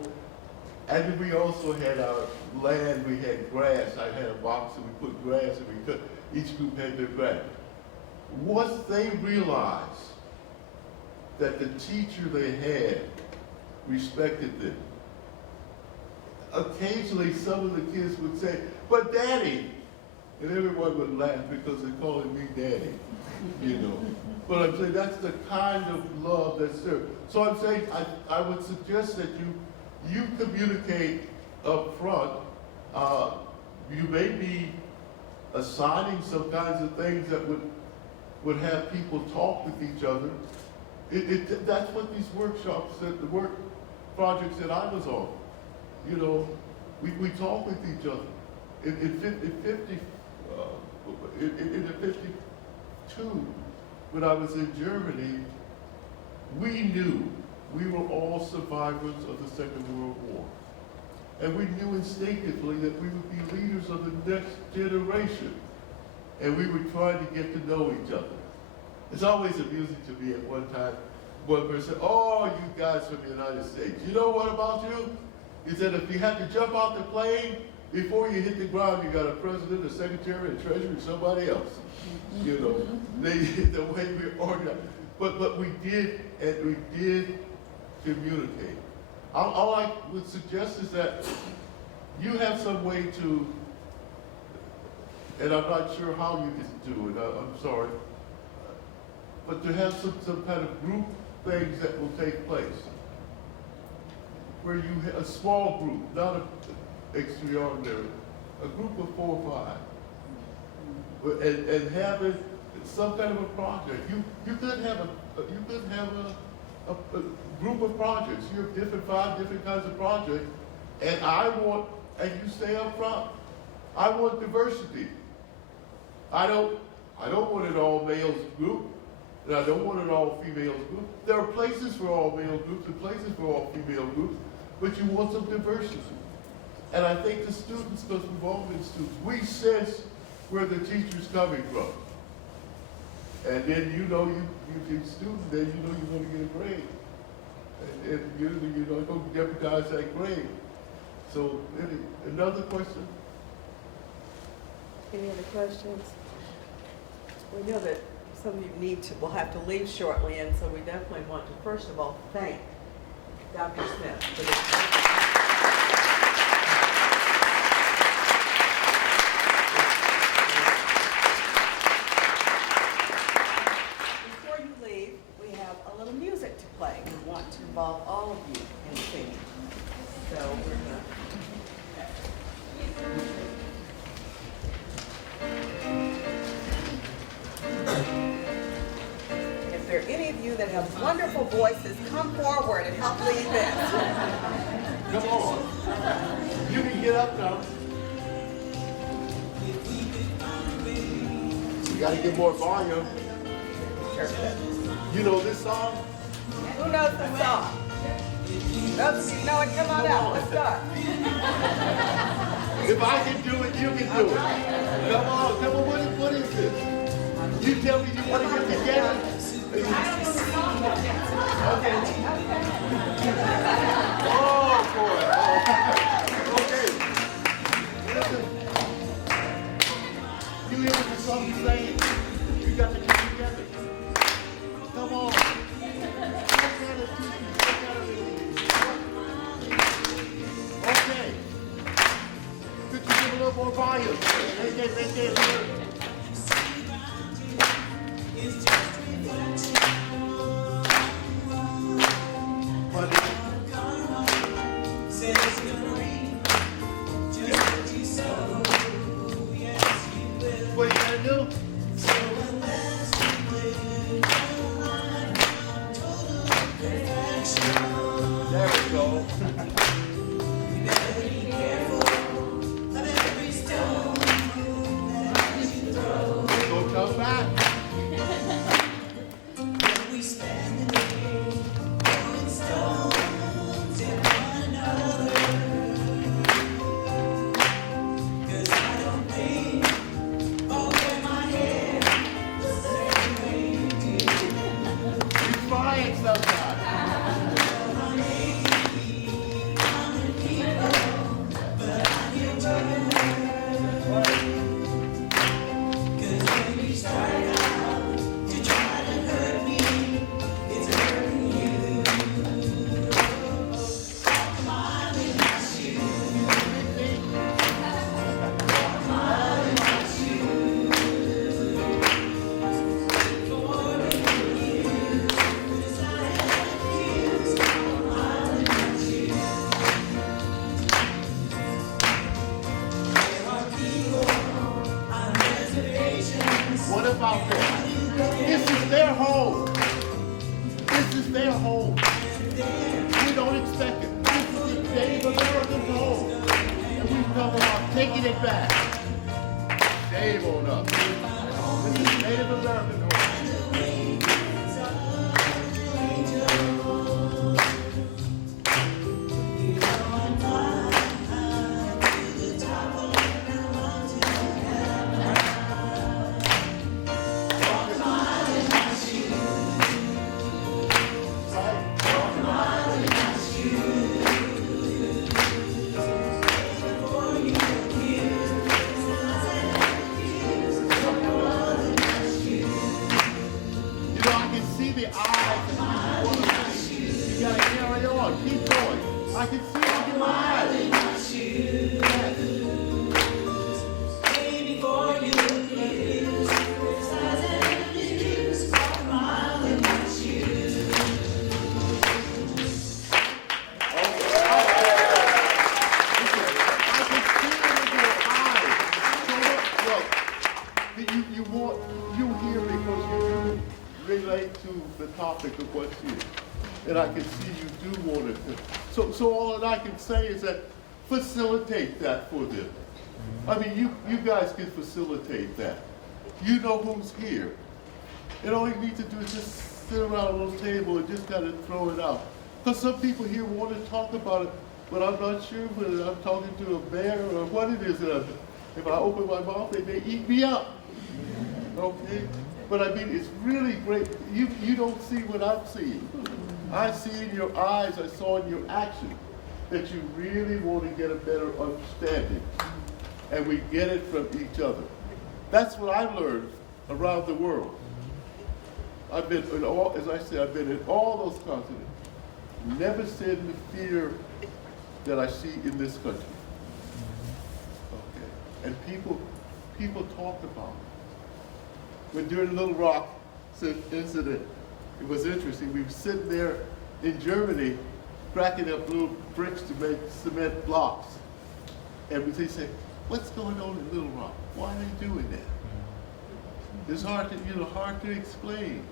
And then we also had our land, we had grass. I had a box and we put grass and we cut, each group had their grass. Once they realized that the teacher they had respected them, occasionally some of the kids would say, "But Daddy," and everyone would laugh because they're calling me Daddy, you know. But I'm saying that's the kind of love that's there. So I'm saying I would suggest that you communicate up front. You may be assigning some kinds of things that would have people talk with each other. That's what these workshops, the work projects that I was on, you know, we talk with each other. In the 52, when I was in Germany, we knew we were all survivors of the Second World War. And we knew instinctively that we would be leaders of the next generation. And we were trying to get to know each other. It's always amusing to me at one time, one person said, "Oh, you guys from the United States, you know what about you?" He said, "If you had to jump out the plane, before you hit the ground, you got a president, a secretary, a treasurer, and somebody else." You know, the way we organized. But we did, and we did communicate. All I would suggest is that you have some way to, and I'm not sure how you can do it, I'm sorry, but to have some kind of group things that will take place. Where you have a small group, not an extraordinary, a group of 4 or 5, and having some kind of a project. You could have a group of projects. You have 5 different kinds of projects, and and you stay up front. I want diversity. I don't want an all males group, and I don't want an all females group. There are places for all male groups and places for all female groups, but you want some diversity. And I think the students, because we've all been students, we sense where the teacher's coming from. And then you know you're a student, then you know you're going to get a grade. And usually you don't jeopardize that grade. So, another question? Any other questions? We know that some of you will have to leave shortly, and so we definitely want to, first of all, thank Dr. Smith for this. Before you leave, we have a little music to play. We want to involve all of you in singing. So we're going to... If there are any of you you that have wonderful voices come forward and help lead this. Come on. You can get up now. You gotta get more volume. You know this song? Who knows the song? Those of you know it, come on out. Let's start. If I can do it, you can do it. Come on, what is this? You tell me you want to get together. Okay. Oh, boy. Okay. Listen. You hear what the song is saying? You got to get together. Come on. Okay. Could you give a little more volume? Right there. What you gotta do? There we go. Don't come back. You're trying sometimes. What about them? This is their home. This is their home. We don't expect it. This is the Native American home. And we come about taking it back. Shame on us. This is Native American home. You know, I can see the eyes of people. You gotta carry on. Keep going. I can see it in your eyes. You hear because you do relate to the topic of what's here. And I can see you do want it. So all that I can say is that facilitate that for them. I mean, you guys can facilitate that. You know who's here. And all you need to do is just sit around a little table and just kind of throw it out. Because some people here want to talk about it, but I'm not sure whether I'm talking to a bear or what it is. If I open my mouth, they may eat me up. Okay? But I mean, it's really great. You don't see what I'm seeing. I see in your eyes, I saw in your action, that you really want to get a better understanding. And we get it from each other. That's what I've learned around the world. I've been in all, as I said, I've been in all those continents. Never seen the fear that I see in this country. Okay. And people talked about it. When during the Little Rock incident, it was interesting. We were sitting there in Germany, cracking up little bricks to make cement blocks. And they say, what's going on in Little Rock? Why are they doing that? It's hard to explain.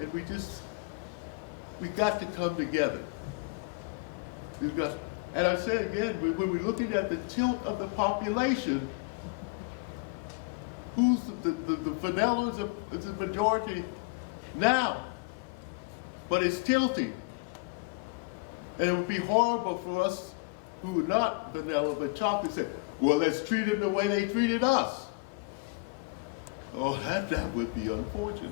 And we just we got to come together. We've got, and I say again, when we're looking at the tilt of the population, who's the vanilla is the majority now, but it's tilting. And it would be horrible for us who are not vanilla but chocolate to say, well, let's treat them the way they treated us. Oh, that would be unfortunate.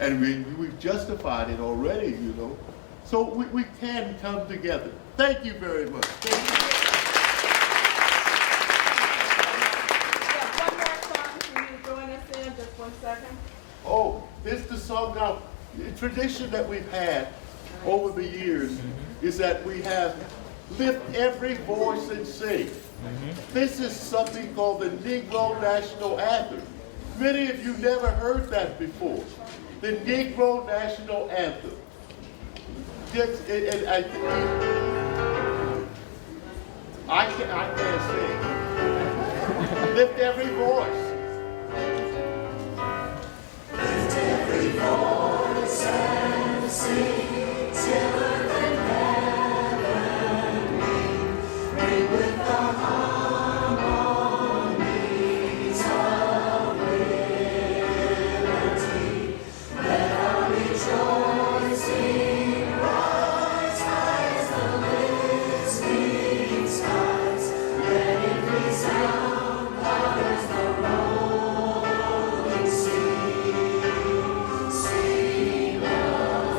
And we've justified it already, you know. So we can come together. Thank you very much. Thank you. One more song for you to join us in, just 1 second. Oh, this is the song now. The tradition that we've had over the years is that we have lift every voice and sing. This is something called the Negro National Anthem. Many of you never heard that before. The Negro National Anthem. I can't sing. Lift every voice. Lift every voice and sing till earth and heaven ring with the harmonies of liberty. Let our rejoicing rise high as the listening skies. Let it resound loud as the rolling sea. Sing a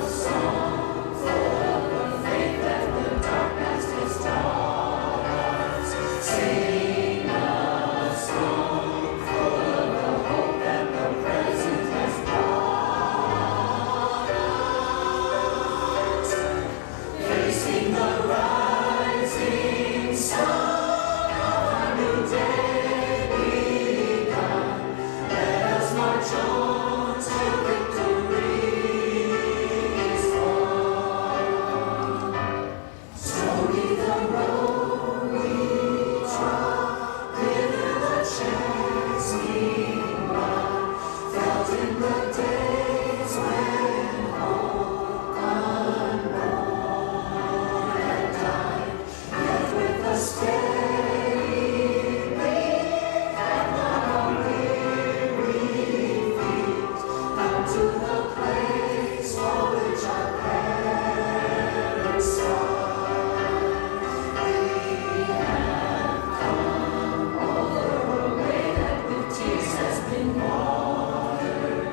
song full of the faith that the dark past has taught us. Sing a song full of the hope that the present has brought us. Facing the rising sun of our new day begun. Let us march on till victory is won. Stony the road we trod, bitter the chancing rod, felt in the days when hope unborn had died. Yet with a steady beat and not a weary feet, come to the place for which our parents sighed. We have come over a way that with tears has been watered.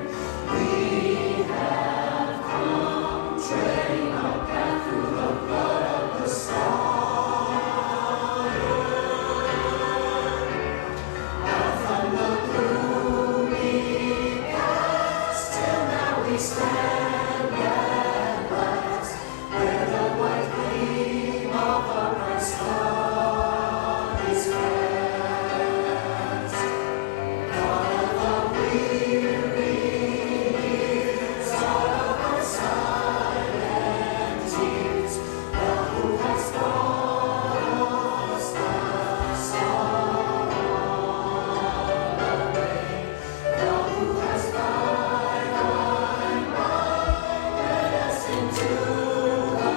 We have come treading our path through the blood of the out from the gloomy past till now we stand at last, where the white gleam of our Christ's blood is cast. God of the weary years, God of our silent tears, the who has brought us thus far on the way, the who has by thy might led us into the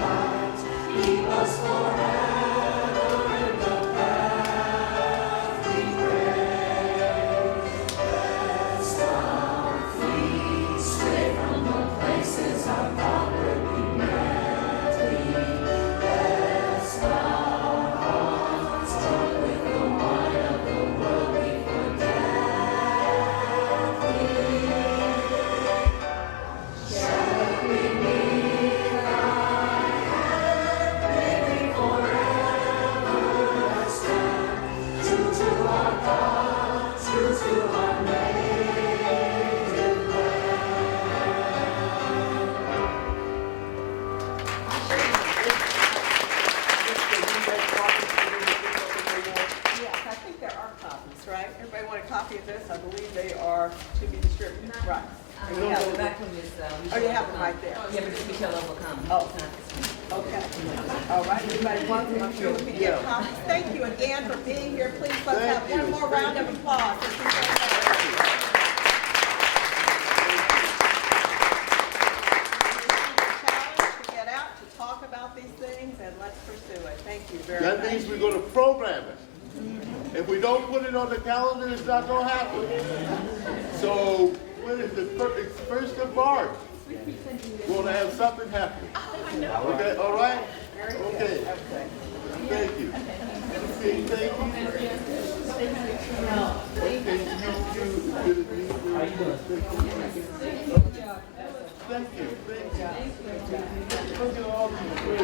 light. Keep us forever in the path we pray. Lest our feet stray from the places our Father we met thee. Lest our hearts drunk with the wine of the world we forget thee. Shall we meet thy hand, may we forever stand, true to our God, true to our native Yes, I think there are copies, right? Everybody want a copy of this? I believe they are to be distributed, right? And we have The them. back one is, Oh, you have them right there. Yeah, but it's Michelle Overcome. Oh. Okay. All right, everybody wants to make sure we can get copies. Thank you again for being here. Please let's have Thank one you. more round of applause. talk about these things and let's pursue it. Thank you very That much. means we're gonna program it. If we don't put it on the calendar, it's not gonna happen. So, when is the it's 1st of March? We're gonna have something happen. Okay, all right? Okay. Thank you. Okay, thank you. Okay, How you doing? Thank you, thank you. Look at all these words.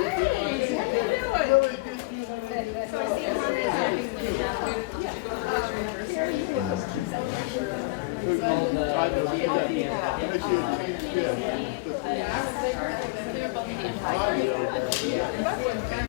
Really get you. I know, yeah.